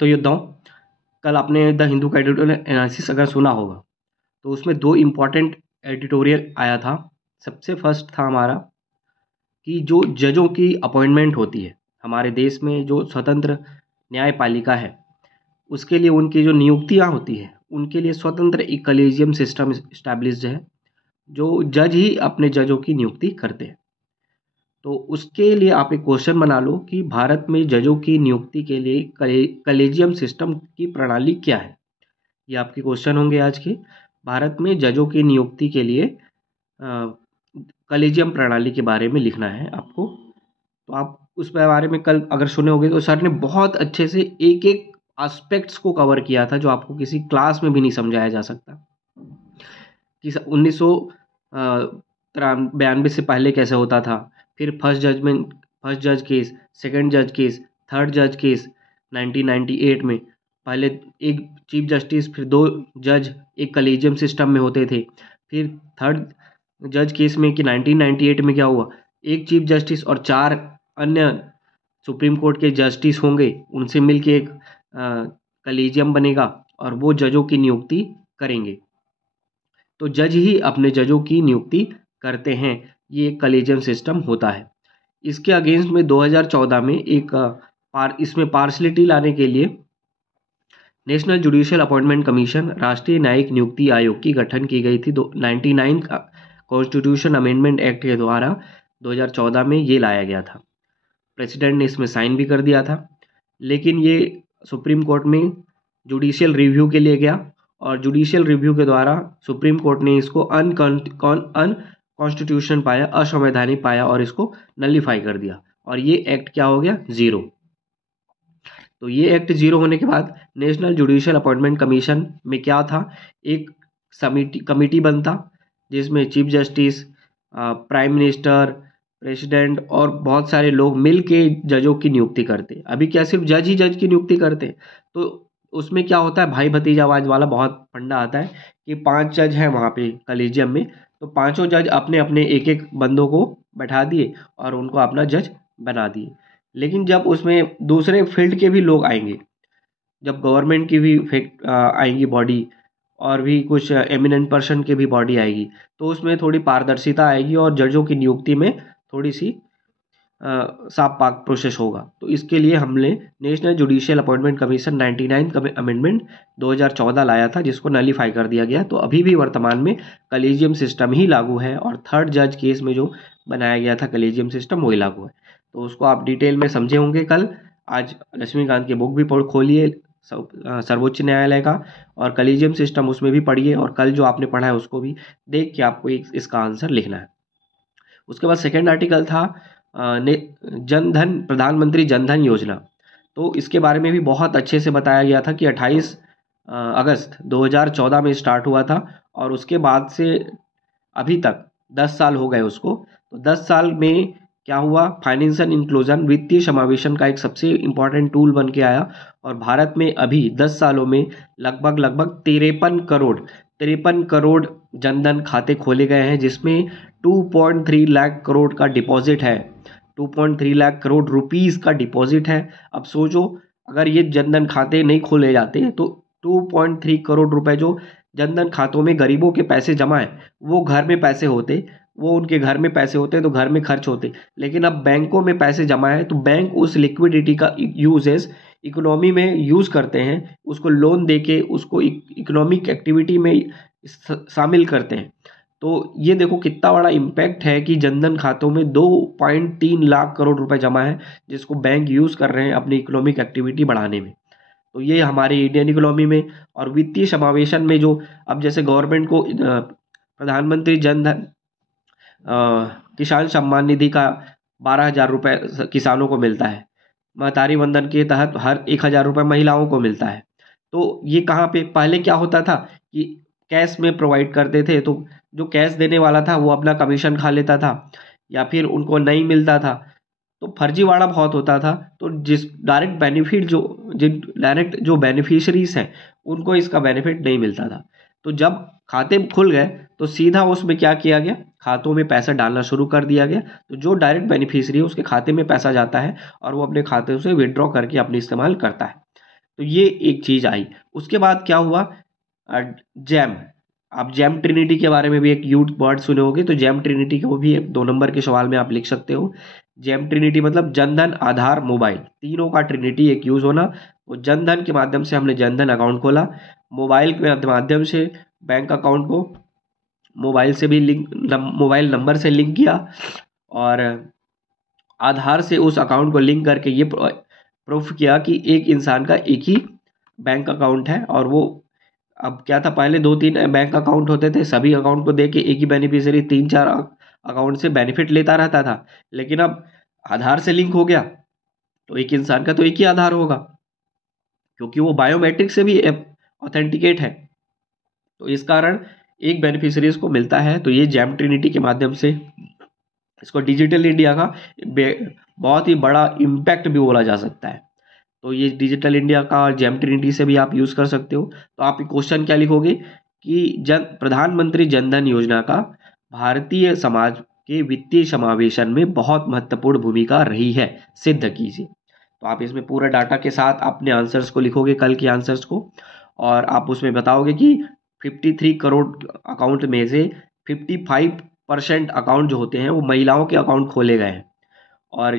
तो योद्धाओं, कल आपने द हिंदू का एडिटोरियल एनालिसिस अगर सुना होगा तो उसमें 2 इम्पॉर्टेंट एडिटोरियल आया था। सबसे फर्स्ट था हमारा कि जो जजों की अपॉइंटमेंट होती है हमारे देश में, जो स्वतंत्र न्यायपालिका है, उसके लिए उनकी जो नियुक्तियां होती है उनके लिए स्वतंत्र एक कलेजियम सिस्टम इस्टेब्लिश्ड है, जो जज ही अपने जजों की नियुक्ति करते हैं। तो उसके लिए आप एक क्वेश्चन बना लो कि भारत में जजों की नियुक्ति के लिए कलेजियम सिस्टम की प्रणाली क्या है। ये आपके क्वेश्चन होंगे आज के। भारत में जजों की नियुक्ति के लिए कलेजियम प्रणाली के बारे में लिखना है आपको। तो आप उस बारे में कल अगर सुने होंगे तो सर ने बहुत अच्छे से एक एक एस्पेक्ट्स को कवर किया था, जो आपको किसी क्लास में भी नहीं समझाया जा सकता कि 1992 से पहले कैसे होता था, फिर फर्स्ट जज केस, सेकंड जज केस, थर्ड जज केस 1998 में। पहले एक चीफ जस्टिस, फिर 2 जज एक कलेजियम सिस्टम में होते थे। फिर थर्ड जज केस में कि 1998 में क्या हुआ, एक चीफ जस्टिस और 4 अन्य सुप्रीम कोर्ट के जस्टिस होंगे, उनसे मिलके एक कलेजियम बनेगा और वो जजों की नियुक्ति करेंगे। तो जज ही अपने जजों की नियुक्ति करते हैं, ये कलेजियम सिस्टम होता है। इसके अगेंस्ट में 2014 में एक इसमें पार्शलिटी लाने के लिए नेशनल जुडिशियल अपॉइंटमेंट कमीशन, राष्ट्रीय न्यायिक नियुक्ति आयोग की गठन की गई थी। 99 कॉन्स्टिट्यूशन अमेंडमेंट एक्ट के द्वारा 2014 में ये लाया गया था। प्रेसिडेंट ने इसमें साइन भी कर दिया था, लेकिन ये सुप्रीम कोर्ट में जुडिशियल रिव्यू के लिए गया और जुडिशियल रिव्यू के द्वारा सुप्रीम कोर्ट ने इसको अनकॉन्स्टिट्यूशन पाया, असंवैधानिक पाया और इसको नलिफाई कर दिया और ये एक्ट क्या हो गया, 0। तो ये एक्ट 0 होने के बाद नेशनल जुडिशियल अपॉइंटमेंट कमीशन में क्या था, एक कमिटी बनता जिसमें chief justice, prime minister, president और बहुत सारे लोग मिल के जजों की नियुक्ति करते। अभी क्या सिर्फ जज ही जज की नियुक्ति करते? तो उसमें क्या होता है, भाई भतीजावाद वाला बहुत फंडा आता है कि 5 जज हैं वहाँ पे कलीजियम में, तो पांचों जज अपने अपने एक एक बंदों को बैठा दिए और उनको अपना जज बना दिए। लेकिन जब उसमें दूसरे फील्ड के भी लोग आएंगे, जब गवर्नमेंट की भी आएंगी बॉडी और भी कुछ एमिनेंट पर्सन की भी बॉडी आएगी, तो उसमें थोड़ी पारदर्शिता आएगी और जजों की नियुक्ति में थोड़ी सी साफ पाक प्रोसेस होगा। तो इसके लिए हमने national judicial appointment commission 99 amendment 2014 लाया था, जिसको नलीफाई कर दिया गया। तो अभी भी वर्तमान में कलेजियम सिस्टम ही लागू है और थर्ड जज केस में जो बनाया गया था कलेजियम सिस्टम वही लागू है। तो उसको आप डिटेल में समझे होंगे कल। आज लक्ष्मीकांत की बुक भी खोलिए सर्वोच्च न्यायालय का, और कलेजियम सिस्टम उसमें भी पढ़िए और कल जो आपने पढ़ा है उसको भी देख के आपको इसका आंसर लिखना है। उसके बाद सेकेंड आर्टिकल था जनधन, प्रधानमंत्री जनधन योजना। तो इसके बारे में भी बहुत अच्छे से बताया गया था कि 28 अगस्त 2014 में स्टार्ट हुआ था और उसके बाद से अभी तक 10 साल हो गए उसको। तो 10 साल में क्या हुआ, फाइनेंशियल इंक्लूजन, वित्तीय समावेशन का एक सबसे इम्पॉर्टेंट टूल बन के आया और भारत में अभी 10 सालों में लगभग 53 करोड़ जनधन खाते खोले गए हैं, जिसमें 2.3 लाख करोड़ का डिपॉजिट है, 2.3 लाख करोड़ रुपीस का डिपॉजिट है। अब सोचो, अगर ये जनधन खाते नहीं खोले जाते तो 2.3 करोड़ रुपए जो जनधन खातों में गरीबों के पैसे जमा है, वो घर में पैसे होते, वो उनके घर में पैसे होते तो घर में खर्च होते। लेकिन अब बैंकों में पैसे जमा है तो बैंक उस लिक्विडिटी का यूजेस इकोनॉमी में यूज़ करते हैं, उसको लोन देके उसको इकोनॉमिक एक्टिविटी में शामिल करते हैं। तो ये देखो कितना बड़ा इम्पैक्ट है कि जनधन खातों में 2.3 लाख करोड़ रुपए जमा है, जिसको बैंक यूज़ कर रहे हैं अपनी इकोनॉमिक एक्टिविटी बढ़ाने में। तो ये हमारी इंडियन इकोनॉमी में और वित्तीय समावेशन में जो अब जैसे गवर्नमेंट को प्रधानमंत्री जनधन किसान सम्मान निधि का 12,000 रुपये किसानों को मिलता है, महतारी वंदन के तहत हर 1,000 रुपये महिलाओं को मिलता है। तो ये कहाँ पे, पहले क्या होता था कि कैश में प्रोवाइड करते थे, तो जो कैश देने वाला था वो अपना कमीशन खा लेता था या फिर उनको नहीं मिलता था, तो फर्जीवाड़ा बहुत होता था। तो डायरेक्ट जो बेनिफिशरीज हैं उनको इसका बेनिफिट नहीं मिलता था। तो जब खाते खुल गए तो सीधा उसमें क्या किया गया, खातों में पैसा डालना शुरू कर दिया गया। तो जो डायरेक्ट बेनिफिशरी है उसके खाते में पैसा जाता है और वो अपने खाते से विड्रॉ करके अपने इस्तेमाल करता है। तो ये एक चीज़ आई। उसके बाद क्या हुआ, जैम। आप जैम ट्रिनिटी के बारे में भी एक यूथ वर्ड सुने होंगे, तो जैम ट्रिनिटी को भी 2 नंबर के सवाल में आप लिख सकते हो। जैम ट्रिनिटी मतलब जनधन, आधार, मोबाइल, तीनों का ट्रिनिटी एक यूज होना। तो जनधन के माध्यम से हमने जनधन अकाउंट खोला, मोबाइल के माध्यम से बैंक अकाउंट को मोबाइल से भी लिंक, मोबाइल नंबर से लिंक किया, और आधार से उस अकाउंट को लिंक करके ये प्रूफ किया कि एक इंसान का एक ही बैंक अकाउंट है। और वो अब क्या था, पहले 2-3 बैंक अकाउंट होते थे, सभी अकाउंट को देके एक ही बेनिफिशियरी 3-4 अकाउंट से बेनिफिट लेता रहता था। लेकिन अब आधार से लिंक हो गया तो एक इंसान का तो एक ही आधार होगा, क्योंकि वो बायोमेट्रिक से भी ऑथेंटिकेट है। तो इस कारण एक बेनिफिशियरीज को मिलता है। तो ये जैम ट्रिनिटी के माध्यम से इसको डिजिटल इंडिया का बहुत ही बड़ा इम्पैक्ट भी बोला जा सकता है। तो ये डिजिटल इंडिया का और जैम ट्रिनिटी से भी आप यूज़ कर सकते हो। तो आप क्वेश्चन क्या लिखोगे कि प्रधानमंत्री जनधन योजना का भारतीय समाज के वित्तीय समावेशन में बहुत महत्वपूर्ण भूमिका रही है, सिद्ध कीजिए। तो आप इसमें पूरा डाटा के साथ अपने आंसर्स को लिखोगे, कल के आंसर्स को, और आप उसमें बताओगे कि 53 करोड़ अकाउंट में से 55% अकाउंट जो होते हैं वो महिलाओं के अकाउंट खोले गए हैं, और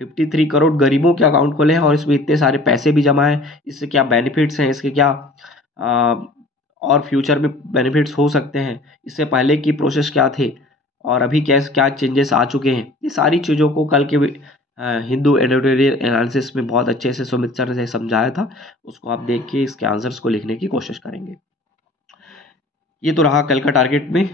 53 करोड़ गरीबों के अकाउंट खोले हैं, और इसमें इतने सारे पैसे भी जमा हैं। इससे क्या बेनिफिट्स हैं, इसके क्या और फ्यूचर में बेनिफिट्स हो सकते हैं, इससे पहले की प्रोसेस क्या थे, और अभी कैसे क्या चेंजेस आ चुके हैं, ये सारी चीज़ों को कल के हिंदू एडिटोरियल एनालिसिस में बहुत अच्छे से सुमित सर ने समझाया था। उसको आप देख के इसके आंसर्स को लिखने की कोशिश करेंगे। ये तो रहा कल का टारगेट में,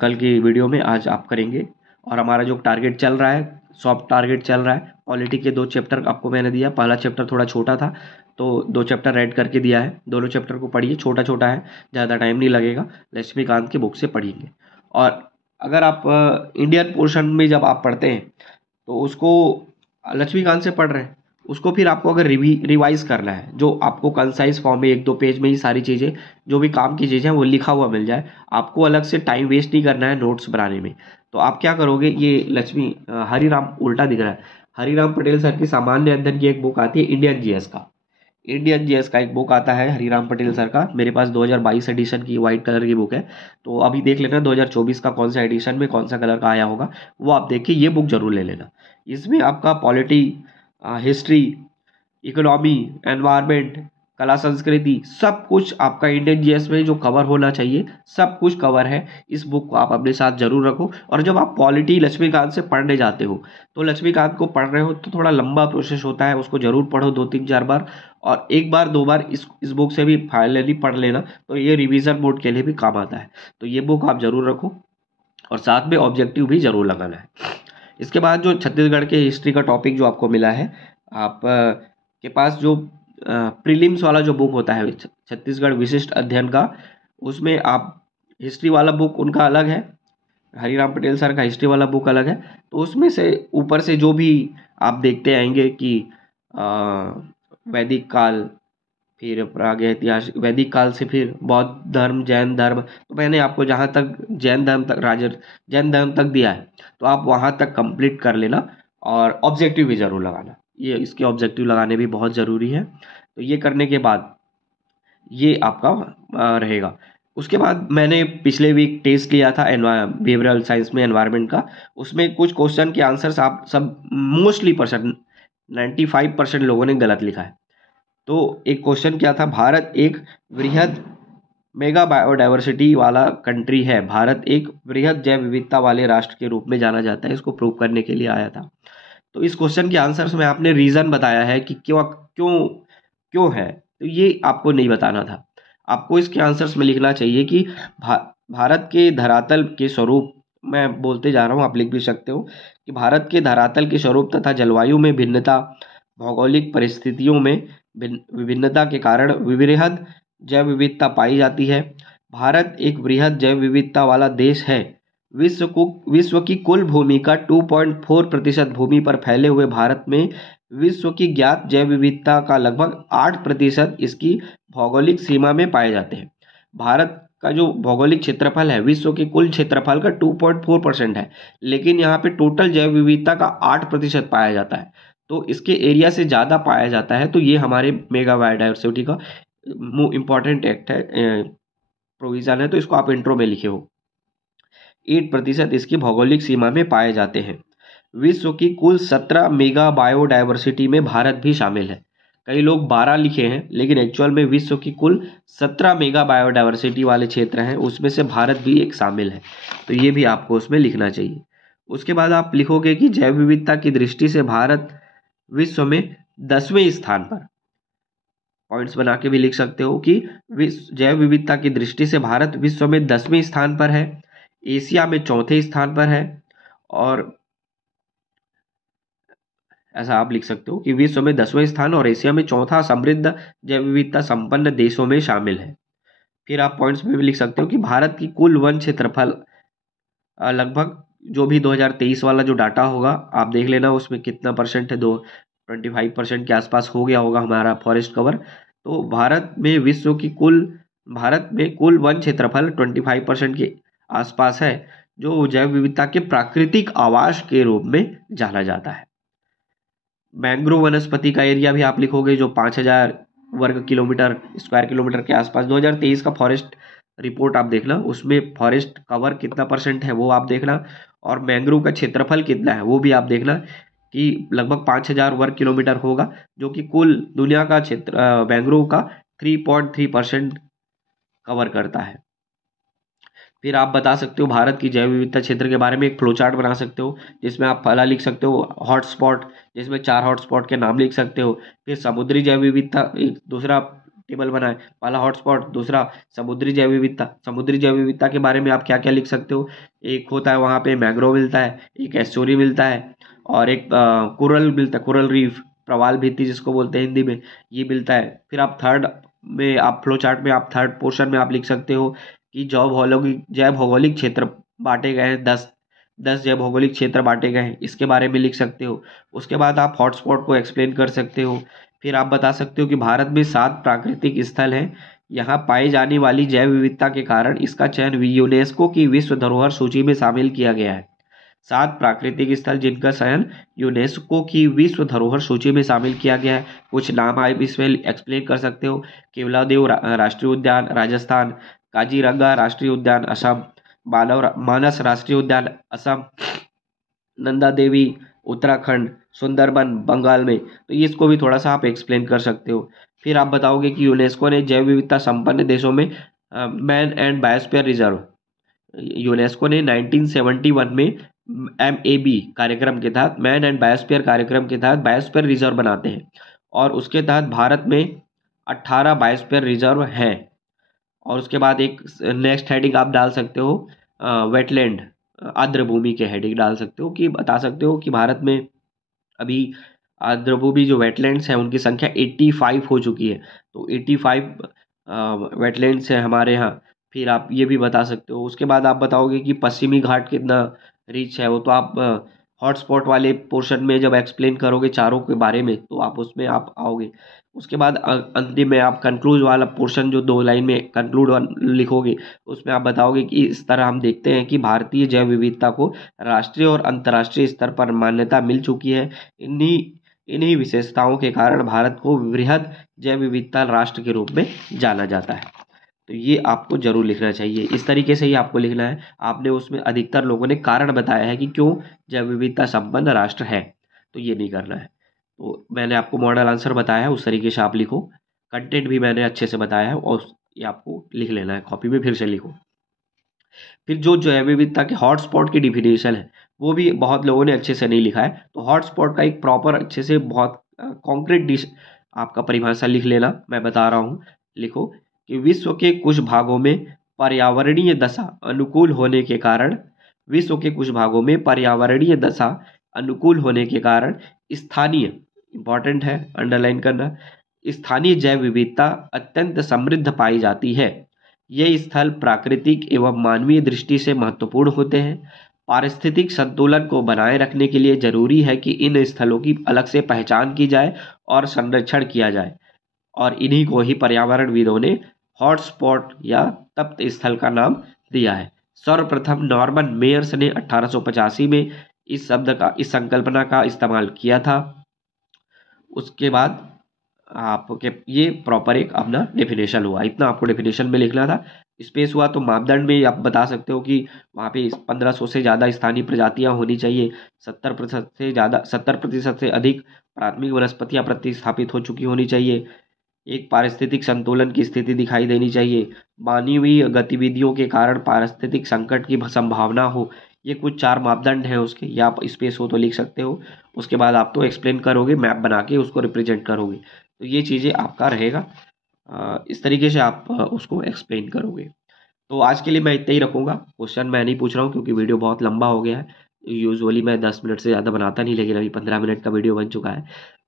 कल की वीडियो में आज आप करेंगे। और हमारा जो टारगेट चल रहा है, सॉफ्ट टारगेट चल रहा है, पॉलिटी के 2 चैप्टर आपको मैंने दिया। पहला चैप्टर थोड़ा छोटा था तो 2 चैप्टर ऐड करके दिया है, दोनों चैप्टर को पढ़िए, छोटा छोटा है, ज़्यादा टाइम नहीं लगेगा, लक्ष्मीकांत की बुक से पढ़िएंगे। और अगर आप इंडियन पोर्शन में जब आप पढ़ते हैं तो उसको लक्ष्मीकांत से पढ़ रहे हैं, उसको फिर आपको अगर रिवाइज करना है, जो आपको कंसाइज फॉर्म में 1-2 पेज में ही सारी चीज़ें, जो भी काम की चीज़ें हैं वो लिखा हुआ मिल जाए, आपको अलग से टाइम वेस्ट नहीं करना है नोट्स बनाने में। तो आप क्या करोगे, ये हरिराम उल्टा दिख रहा है, हरिराम पटेल सर की सामान्य अध्ययन की एक बुक आती है, इंडियन जीएस का एक बुक आता है हरिराम पटेल सर का। मेरे पास 2022 एडिशन की वाइट कलर की बुक है, तो अभी देख लेना 2024 का कौन सा एडिशन में कौन सा कलर का आया होगा, वो आप देख के ये बुक जरूर ले लेना। इसमें आपका पॉलिटी, हिस्ट्री, इकोनॉमी, एनवायरनमेंट, कला संस्कृति, सब कुछ आपका इंडियन जीएस में जो कवर होना चाहिए सब कुछ कवर है। इस बुक को आप अपने साथ जरूर रखो। और जब आप पॉलिटी लक्ष्मीकांत से पढ़ने जाते हो तो लक्ष्मीकांत को पढ़ रहे हो तो थोड़ा लंबा प्रोसेस होता है, उसको जरूर पढ़ो 2-3-4 बार, और एक बार 2 बार इस बुक से भी फाइनली पढ़ लेना, तो ये रिवीजन मोड के लिए भी काम आता है। तो ये बुक आप जरूर रखो, और साथ में ऑब्जेक्टिव भी जरूर लगाना है। इसके बाद जो छत्तीसगढ़ के हिस्ट्री का टॉपिक जो आपको मिला है, आप के पास जो प्रीलिम्स वाला जो बुक होता है छत्तीसगढ़ विशिष्ट अध्ययन का, उसमें आप हिस्ट्री वाला बुक उनका अलग है, हरिराम पटेल सर का हिस्ट्री वाला बुक अलग है। तो उसमें से ऊपर से जो भी आप देखते आएंगे कि वैदिक काल, फिर प्रागैतिहासिक ऐतिहासिक, वैदिक काल से फिर बौद्ध धर्म, जैन धर्म, तो मैंने आपको जहाँ तक जैन धर्म तक दिया है, तो आप वहाँ तक कंप्लीट कर लेना, और ऑब्जेक्टिव भी ज़रूर लगाना। ये इसके ऑब्जेक्टिव लगाने भी बहुत ज़रूरी है। तो ये करने के बाद ये आपका रहेगा। उसके बाद मैंने पिछले वीक टेस्ट लिया था बिहेवियरल साइंस में एनवायरनमेंट का, उसमें कुछ क्वेश्चन के आंसर्स आप सब मोस्टली 95% लोगों ने गलत लिखा है। तो एक क्वेश्चन क्या था, भारत एक वृहद मेगा बायोडाइवर्सिटी वाला कंट्री है, भारत एक वृहद जैव विविधता वाले राष्ट्र के रूप में जाना जाता है, इसको प्रूव करने के लिए आया था। तो इस क्वेश्चन के आंसर्स में आपने रीज़न बताया है कि क्यों क्यों क्यों है, तो ये आपको नहीं बताना था। आपको इसके आंसर्स में लिखना चाहिए कि भारत के धरातल के स्वरूप, मैं बोलते जा रहा हूँ आप लिख भी सकते हो, कि भारत के धरातल के स्वरूप तथा जलवायु में भिन्नता, भौगोलिक परिस्थितियों में विभिन्नता के कारण वृहद जैव विविधता पाई जाती है। भारत एक वृहद जैव विविधता वाला देश है। विश्व की कुल भूमि का 2.4% भूमि पर फैले हुए भारत में विश्व की ज्ञात जैव विविधता का लगभग 8% इसकी भौगोलिक सीमा में पाए जाते हैं। भारत का जो भौगोलिक क्षेत्रफल है विश्व के कुल क्षेत्रफल का 2.4% है, लेकिन यहाँ पे टोटल जैव विविधता का 8% पाया जाता है। तो इसके एरिया से ज़्यादा पाया जाता है, तो ये हमारे मेगा बायोडाइवर्सिटी का इम्पॉर्टेंट एक्ट है, प्रोविज़न है, तो इसको आप इंट्रो में लिखे हो। 8% इसकी भौगोलिक सीमा में पाए जाते हैं। विश्व की कुल 17 मेगा बायोडायवर्सिटी में भारत भी शामिल है। कई लोग 12 लिखे हैं, लेकिन एक्चुअल में विश्व की कुल 17 मेगा बायोडायवर्सिटी वाले क्षेत्र हैं, उसमें से भारत भी एक शामिल है, तो ये भी आपको उसमें लिखना चाहिए। उसके बाद आप लिखोगे कि जैव विविधता की दृष्टि से भारत विश्व में 10वें स्थान पर, पॉइंट्स बना के भी लिख सकते हो कि विश्व जैव विविधता की दृष्टि से भारत विश्व में 10वें स्थान पर है, एशिया में 4थे स्थान पर है, और ऐसा आप लिख सकते हो कि विश्व में 10वें स्थान और एशिया में चौथा समृद्ध जैव विविधता संपन्न देशों में शामिल है। फिर आप पॉइंट्स में भी लिख सकते हो कि भारत की कुल वन क्षेत्रफल लगभग जो भी 2023 वाला जो डाटा होगा आप देख लेना, उसमें कितना परसेंट है, 25% के आसपास हो गया होगा हमारा फॉरेस्ट कवर। तो भारत में कुल वन क्षेत्रफल 25% के आसपास है, जो जैव विविधता के प्राकृतिक आवास के रूप में जाना जाता है। मैंग्रोव वनस्पति का एरिया भी आप लिखोगे जो 5000 स्क्वायर किलोमीटर के आसपास। 2023 का फॉरेस्ट रिपोर्ट आप देखना, उसमें फॉरेस्ट कवर कितना परसेंट है वो आप देखना, और मैंग्रोव का क्षेत्रफल कितना है वो भी आप देखना कि लगभग 5000 वर्ग किलोमीटर होगा, जो कि कुल दुनिया का क्षेत्र मैंग्रोव का 3.3% कवर करता है। फिर आप बता सकते हो भारत की जैव विविधता क्षेत्र के बारे में एक फ्लो चार्ट बना सकते हो, जिसमें आप पहला लिख सकते हो हॉटस्पॉट, जिसमें 4 हॉटस्पॉट के नाम लिख सकते हो। फिर समुद्री जैव विविधता एक दूसरा टेबल बनाए, पहला हॉटस्पॉट, दूसरा समुद्री जैव विविधता। समुद्री जैव विविधता के बारे में आप क्या क्या लिख सकते हो, एक होता है वहाँ पे मैंग्रोव मिलता है, एक एस्चुरी मिलता है, और एक कोरल मिलता है, कोरल रीफ, प्रवाल भित्ति जिसको बोलते हैं हिंदी में, ये मिलता है। फिर आप थर्ड में आप फ्लो चार्ट में आप थर्ड पोर्शन में आप लिख सकते हो कि जैव भौगोलिक क्षेत्र बांटे गए हैं, 10 जैव भौगोलिक क्षेत्र बांटे गए हैं, इसके बारे में लिख सकते हो। उसके बाद आप हॉटस्पॉट को एक्सप्लेन कर सकते हो। फिर आप बता सकते हो कि भारत में 7 प्राकृतिक स्थल हैं, यहाँ पाई जाने वाली जैव विविधता के कारण इसका चयन यूनेस्को की विश्व धरोहर सूची में शामिल किया गया है। 7 प्राकृतिक स्थल जिनका चयन यूनेस्को की विश्व धरोहर सूची में शामिल किया गया है। कुछ नाम आप इसमें एक्सप्लेन कर सकते हो, केवलादेव राष्ट्रीय उद्यान राजस्थान, काजीरंगा राष्ट्रीय उद्यान असम, मानस राष्ट्रीय उद्यान असम, नंदा देवी उत्तराखंड, सुंदरबन बंगाल में, तो ये इसको भी थोड़ा सा आप एक्सप्लेन कर सकते हो। फिर आप बताओगे कि यूनेस्को ने जैव विविधता संपन्न देशों में man and biosphere reserve, UNESCO ने 1971 में MAB कार्यक्रम के तहत, मैन एंड बायोस्फीयर कार्यक्रम के तहत बायोस्फीयर रिजर्व बनाते हैं, और उसके तहत भारत में 18 बायोस्फीयर रिजर्व हैं। और उसके बाद एक नेक्स्ट हेडिंग आप डाल सकते हो वेटलैंड, आर्द्र भूमि के हेडिंग डाल सकते हो, कि बता सकते हो कि भारत में अभी आर्द्र भूमि जो वेटलैंड्स हैं उनकी संख्या 85 हो चुकी है, तो 85 वेटलैंड्स हैं हमारे यहाँ। फिर आप ये भी बता सकते हो। उसके बाद आप बताओगे कि पश्चिमी घाट कितना रीच है, वो तो आप हॉटस्पॉट वाले पोर्शन में जब एक्सप्लेन करोगे चारों के बारे में तो आप उसमें आप आओगे। उसके बाद अंतिम में आप कंक्लूज वाला पोर्शन जो 2 लाइन में कंक्लूड लिखोगे, उसमें आप बताओगे कि इस तरह हम देखते हैं कि भारतीय जैव विविधता को राष्ट्रीय और अंतर्राष्ट्रीय स्तर पर मान्यता मिल चुकी है। इन्हीं विशेषताओं के कारण भारत को वृहद जैव विविधता राष्ट्र के रूप में जाना जाता है। तो ये आपको जरूर लिखना चाहिए, इस तरीके से ही आपको लिखना है। आपने उसमें अधिकतर लोगों ने कारण बताया है कि क्यों जैव विविधता संपन्न राष्ट्र है, तो ये नहीं करना है। तो मैंने आपको मॉडल आंसर बताया है, उस तरीके से आप लिखो। कंटेंट भी मैंने अच्छे से बताया है, और ये आपको लिख लेना है, कॉपी में फिर से लिखो। फिर जो जैव विविधता के हॉटस्पॉट की डिफिनेशन है वो भी बहुत लोगों ने अच्छे से नहीं लिखा है, तो हॉटस्पॉट का एक प्रॉपर अच्छे से बहुत कॉन्क्रीट आपका परिभाषा लिख लेना, मैं बता रहा हूँ। लिखो कि विश्व के कुछ भागों में पर्यावरणीय दशा अनुकूल होने के कारण स्थानीय, इंपॉर्टेंट है अंडरलाइन करना, स्थानीय जैव विविधता अत्यंत समृद्ध पाई जाती है। ये स्थल प्राकृतिक एवं मानवीय दृष्टि से महत्वपूर्ण होते हैं। पारिस्थितिक संतुलन को बनाए रखने के लिए जरूरी है कि इन स्थलों की अलग से पहचान की जाए और संरक्षण किया जाए, और इन्हीं को ही पर्यावरणविदों ने हॉटस्पॉट या तप्त स्थल का नाम दिया है। सर्वप्रथम नॉर्मन मेयर्स ने 1885 में इस संकल्पना का इस्तेमाल किया था। उसके बाद आपके ये प्रॉपर एक अपना डेफिनेशन हुआ, इतना आपको डेफिनेशन में लिखना था। स्पेस हुआ तो मापदंड में आप बता सकते हो कि वहाँ पे 1500 से ज़्यादा स्थानीय प्रजातियाँ होनी चाहिए, 70% से अधिक प्राथमिक वनस्पतियाँ प्रतिस्थापित हो चुकी होनी चाहिए, एक पारिस्थितिक संतुलन की स्थिति दिखाई देनी चाहिए, मानवीय गतिविधियों के कारण पारिस्थितिक संकट की संभावना हो। ये कुछ 4 मापदंड हैं उसके, या आप स्पेस हो तो लिख सकते हो। उसके बाद आप तो एक्सप्लेन करोगे, मैप बना के उसको रिप्रेजेंट करोगे, तो ये चीज़ें आपका रहेगा। इस तरीके से आप उसको एक्सप्लेन करोगे। तो आज के लिए मैं इतना ही रखूँगा। क्वेश्चन मैं नहीं पूछ रहा हूँ क्योंकि वीडियो बहुत लंबा हो गया है। यूजुअली मैं 10 मिनट से ज़्यादा बनाता नहीं, लेकिन अभी 15 मिनट का वीडियो बन चुका है।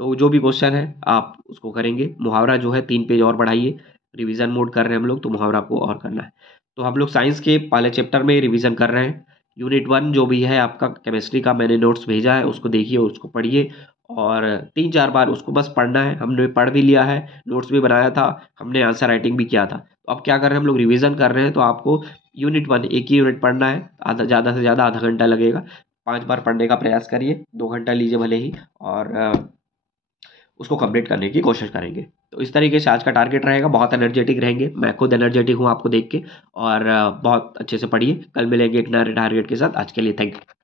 तो जो भी क्वेश्चन है आप उसको करेंगे। मुहावरा जो है 3 पेज और बढ़ाइए, रिवीजन मोड कर रहे हैं हम लोग तो मुहावरा को और करना है। तो हम लोग साइंस के पहले चैप्टर में रिवीजन कर रहे हैं। यूनिट 1 जो भी है आपका केमिस्ट्री का, मैंने नोट्स भेजा है, उसको देखिए, उसको पढ़िए और 3-4 बार उसको बस पढ़ना है। हमने पढ़ भी लिया है, नोट्स भी बनाया था, हमने आंसर राइटिंग भी किया था। तो अब क्या कर रहे हैं हम लोग, रिवीजन कर रहे हैं। तो आपको यूनिट 1 एक ही यूनिट पढ़ना है, आधा ज़्यादा से ज़्यादा आधा घंटा लगेगा। 5 बार पढ़ने का प्रयास करिए, 2 घंटा लीजिए भले ही, और उसको कंप्लीट करने की कोशिश करेंगे। तो इस तरीके से आज का टारगेट रहेगा। बहुत एनर्जेटिक रहेंगे, मैं खुद एनर्जेटिक हूँ आपको देख के, और बहुत अच्छे से पढ़िए। कल मिलेंगे एक नए टारगेट के साथ। आज के लिए थैंक यू।